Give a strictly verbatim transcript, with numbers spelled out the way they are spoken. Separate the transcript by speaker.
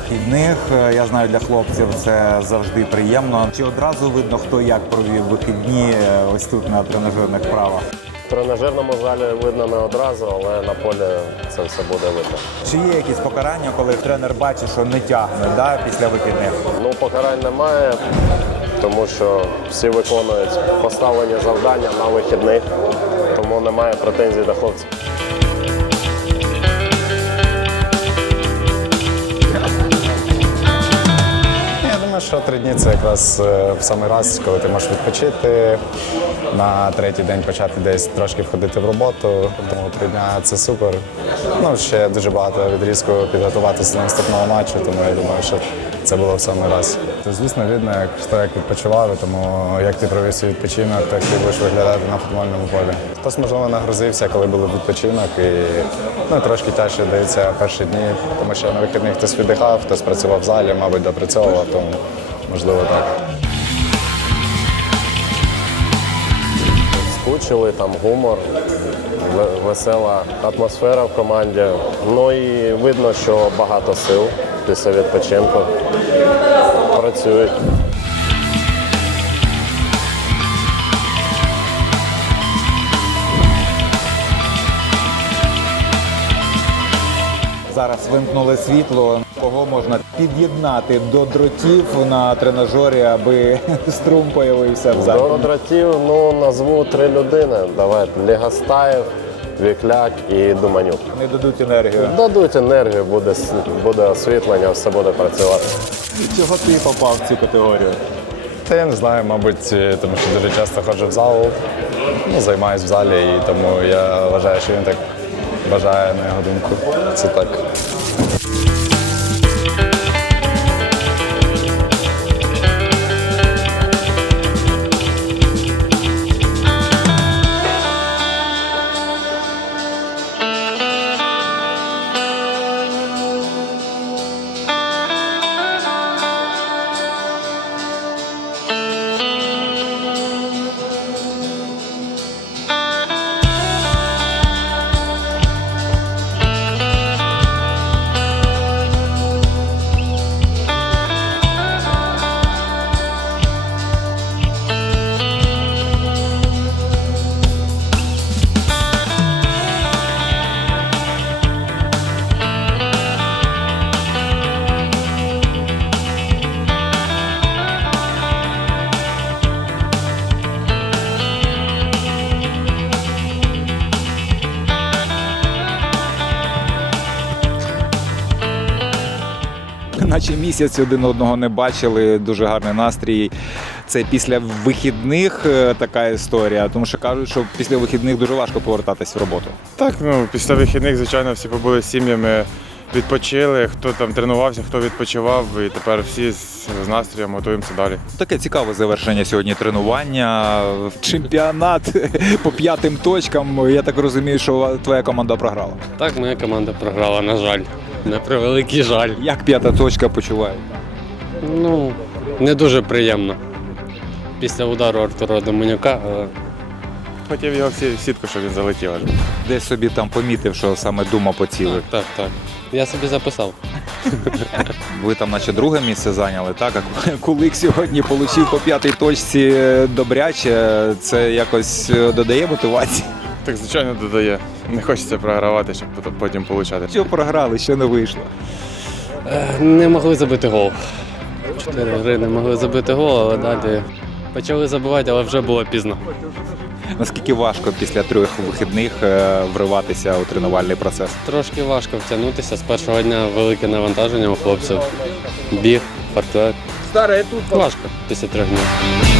Speaker 1: вихідних. Я знаю, для хлопців це завжди приємно. Чи одразу видно, хто як провів вихідні ось тут на тренажерних вправах?
Speaker 2: В тренажерному залі видно не одразу, але на полі це все буде видно.
Speaker 1: Чи є якісь покарання, коли тренер бачить, що не тягне, да, після вихідних?
Speaker 2: Ну, покарань немає, тому що всі виконують поставлені завдання на вихідних, тому немає претензій до хлопців.
Speaker 3: Я думаю, що три дні це якраз в самий раз, коли ти можеш відпочити, на третій день почати десь трошки входити в роботу, тому три дні це супер. Ну, ще дуже багато відрізку підготуватися до наступного матчу, тому я думаю, що це було в самий раз. То, звісно, видно, як, хто як відпочивав, тому як ти провів свій відпочинок, так ти будеш виглядати на футбольному полі. Хтось, можливо, нагрузився, коли був відпочинок, і ну, трошки тяжче дається перші дні, тому що на вихідних хтось віддихав, хтось працював в залі, мабуть, допрацьовував, тому можливо так.
Speaker 2: Скучили, там гумор, весела атмосфера в команді. Ну і видно, що багато сил після відпочинку працюють.
Speaker 1: Зараз вимкнули світло. Кого можна під'єднати до дротів на тренажері, аби струм появився в залі?
Speaker 2: До дротів, ну, назву три людини. Давай, Легостаєв, Вікляк і Думанюк.
Speaker 1: Не дадуть енергію.
Speaker 2: Дадуть енергію, буде, буде освітлення, все буде працювати.
Speaker 1: Чого ти попав в цю категорію?
Speaker 3: Та я не знаю, мабуть, тому що дуже часто ходжу в зал, ну, займаюся в залі, і тому я вважаю, що він так бажає, на його думку. Це так.
Speaker 1: Наче місяць один одного не бачили, дуже гарний настрій. Це після вихідних така історія, тому що кажуть, що після вихідних дуже важко повертатись в роботу.
Speaker 4: Так, ну після вихідних, звичайно, всі побули з сім'ями, відпочили, хто там тренувався, хто відпочивав, і тепер всі з, з настроєм готуємося далі.
Speaker 1: Таке цікаве завершення сьогодні тренування, чемпіонат по п'ятим точкам. Я так розумію, що твоя команда програла.
Speaker 5: Так, моя команда програла, на жаль. На превеликий жаль.
Speaker 1: Як п'ята точка почуває?
Speaker 5: Ну, не дуже приємно. Після удару Артура Доманюка, але
Speaker 4: Хотів його всі в сітку, щоб він залетів. аж.
Speaker 1: Десь собі там помітив, що саме Дума поцілив.
Speaker 5: так, так. Я собі записав.
Speaker 1: Ви там наче друге місце зайняли, так? А Кулик сьогодні отримав по п'ятій точці добряче. Це якось додає мотивації?
Speaker 4: Так, звичайно, додає. Не хочеться програвати, щоб потім получати.
Speaker 1: Що програли, що не вийшло?
Speaker 5: Е, Не могли забити гол. Чотири гри не могли забити гол, але далі почали забивати, але вже було пізно.
Speaker 1: Наскільки важко після трьох вихідних е, вриватися у тренувальний процес?
Speaker 5: Трошки важко втягнутися. З першого дня велике навантаження у хлопців. Біг, фартове. Важко після трьох днів.